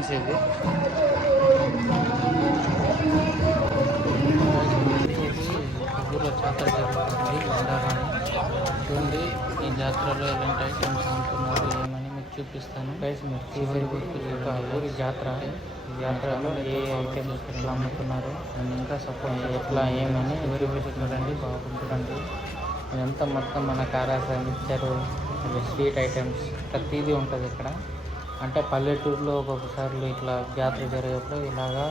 Entrance ఇది. ఊర్లో జాతర జరుగుతుంది బండారాని చూడండి ఈ జాతరలో ఎలాంటి ఐటమ్స్ అమ్ముతున్నారు ఏమని మీకు చూపిస్తాను. గైస్ మీరు ఒక ఊరి జాతర జాతరలో ఏ ఐటమ్స్ ఎట్లా అమ్ముతున్నారు? అండ్ ఇంకా సపోర్ట్ ఎట్లా ఏమని ఊరి చూడండి బాగుంటుందండి. ఇదంతా మొత్తం మన కారాస మిక్చరు స్వీట్ ఐటమ్స్ ప్రతిదీ ఉంటుంది ఇక్కడ. అంటే పల్లెటూరులో ఒక్కొక్కసారి ఇట్లా జాతర జరిగేప్పుడు ఇలాగా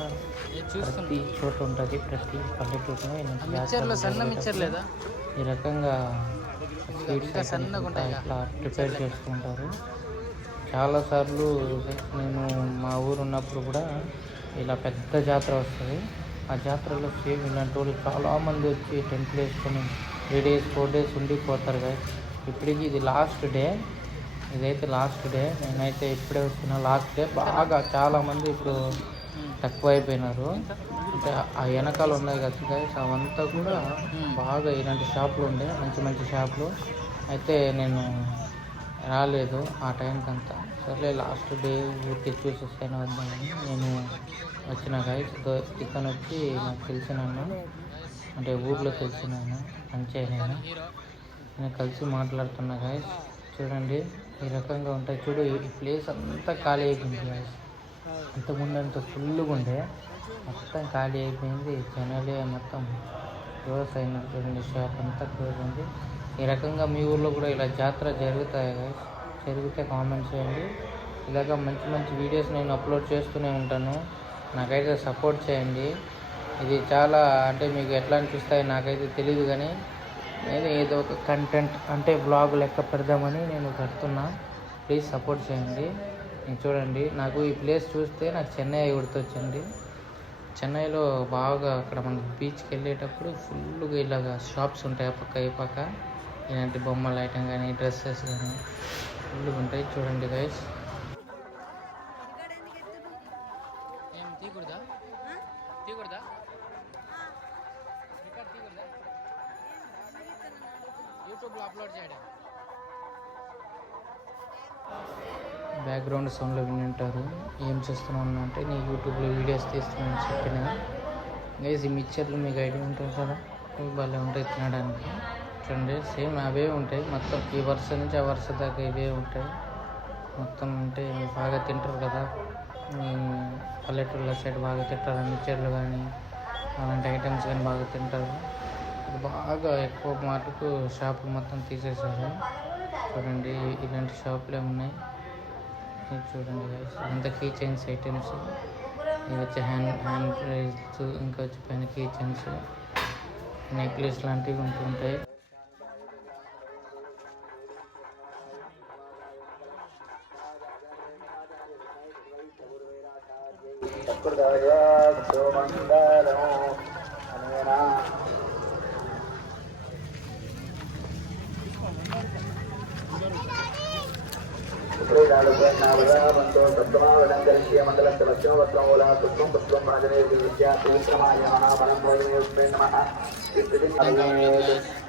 ప్రతి చోట ఉంటుంది ప్రతి పల్లెటూరులో ఈ రకంగా స్వీట్స్ ఇట్లా ప్రిపేర్ చేసుకుంటారు. చాలాసార్లు నేను మా ఊరు ఉన్నప్పుడు కూడా ఇలా పెద్ద జాతర వస్తుంది. ఆ జాతరలో సేమ్ ఇలాంటి వాళ్ళు చాలామంది వచ్చి టెంట్లు వేసుకొని త్రీ డేస్ ఫోర్ డేస్ ఉండిపోతారు కదా. ఇప్పటికి ఇది లాస్ట్ డే. ఇదైతే లాస్ట్ డే నేనైతే ఇప్పుడే వచ్చిన లాస్ట్ డే బాగా చాలామంది ఇప్పుడు తక్కువ అయిపోయినారు అంటే ఆ వెనకాల ఉన్నాయి కదా guys, అవంతా కూడా బాగా ఇలాంటి షాపులు ఉండే. మంచి మంచి షాపులు. అయితే నేను రాలేదు ఆ టైంకి అంతా సర్లే లాస్ట్ డే ఊరికి చూసేసాను వద్దామని నేను వచ్చిన గాయస్ ఇతను వచ్చి నాకు తెలిసిన అంటే ఊర్లో తెలిసిన ఆయన మంచి నేను. నేను కలిసి మాట్లాడుతున్నా గాయస్ చూడండి. ఈ రకంగా ఉంటాయి. చూడు ఈ ప్లేస్ అంతా ఖాళీ అయిపోయింది గాయస్ అంతకుముందు అంత ఫుల్గా ఉండే. మొత్తం ఖాళీ అయిపోయింది. జనాలే మొత్తం క్లోజ్ అయిన చూడండి. షాప్ అంతా క్లోజ్ ఉంది. ఈ రకంగా మీ ఊర్లో కూడా ఇలా జాతర జరుగుతాయి guys. జరిగితే కామెంట్ చేయండి. ఇలాగ మంచి మంచి వీడియోస్ నేను అప్లోడ్ చేస్తూనే ఉంటాను. నాకైతే సపోర్ట్ చేయండి. ఇది చాలా అంటే మీకు ఎట్లా అనిపిస్తాయి నాకైతే తెలియదు కానీ నేను ఏదో ఒక కంటెంట్ అంటే బ్లాగ్ లెక్క పెడదామని నేను పెడుతున్నా ప్లీజ్ సపోర్ట్ చేయండి. నేను చూడండి. నాకు ఈ ప్లేస్ చూస్తే నాకు చెన్నై గుర్తొచ్చింది. చెన్నైలో బాగా అక్కడ మన బీచ్కి వెళ్ళేటప్పుడు ఫుల్గా ఇలాగ షాప్స్ ఉంటాయి ఆ పక్క ఈ పక్క. ఇలాంటి బొమ్మల ఐటమ్ కానీ డ్రెస్సెస్ కానీ ఫుల్గా ఉంటాయి. చూడండి గైస్ ఏం తీయకూడదా తీయకూడదా యూట్యూబ్లో అప్లోడ్ చేయడం. బ్యాక్గ్రౌండ్ సౌండ్లో విని ఉంటారు ఏం చేస్తున్నాను అంటే నేను యూట్యూబ్లో వీడియోస్ తీస్తున్నాను చెప్పిన. గైజ్ ఈ మిక్చర్లు మీకు ఐడియా ఉంటుంది కదా? భలే ఉంటాయి తినడానికి. చూడండి సేమ్ అవే ఉంటాయి. మొత్తం ఈ వరుస నుంచి ఆ వరుస దాకా ఇవే ఉంటాయి. మొత్తం అంటే బాగా తింటారు కదా? పల్లెటూళ్ళ సైడ్ బాగా తింటారు మిక్చర్లు కానీ అలాంటి ఐటమ్స్ కానీ బాగా తింటారు. బాగా ఎక్కువ మటుకు షాపులు మొత్తం తీసేశారు. చూడండి ఇలాంటి షాపులే ఉన్నాయి. చూడండి అంత కీ చైన్స్ ఐటమ్స్ ఇవి వచ్చి హ్యాండ్ హ్యాండ్ రైల్స్ ఇంకా వచ్చి పైన కీ చైన్స్ నెక్లెస్ లాంటివి ఉంటుంటాయి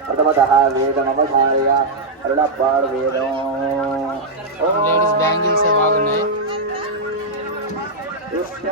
ప్రథమతः వేదమవధారయ అరుణపాడు వేదం లేడీస్ బ్యాంగిల్స్ బాగున్నాయి లేడీస్ డే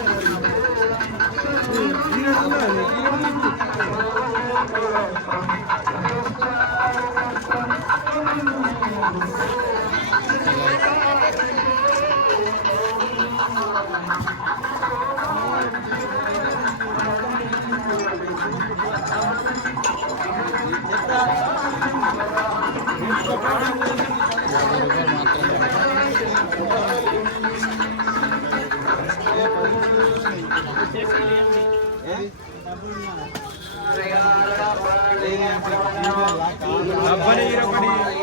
రూపాయలు మాత్రమే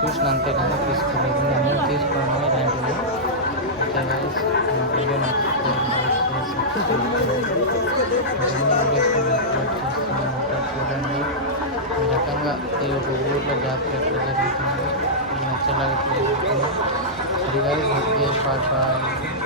చూసిన అంతేగాని తీసుకోలేదు నేను. తీసుకోను ఇలాంటివి ఓకే గైస్ నా వీడియో నచ్చితే లైక్ చేసి సబ్స్క్రైబ్ చేయండి. మరిన్ని వీడియోస్ నేను అప్లోడ్ చేస్తూనే ఉంటాను చూడండి ఈ రకంగా ఈ యొక్క ఊర్లో జాతర ఎట్లా జరుగుతుందో మీకు నచ్చేలాగా జరుగుతుంది అది గైస్ ఓకే బాయ్ బాయ్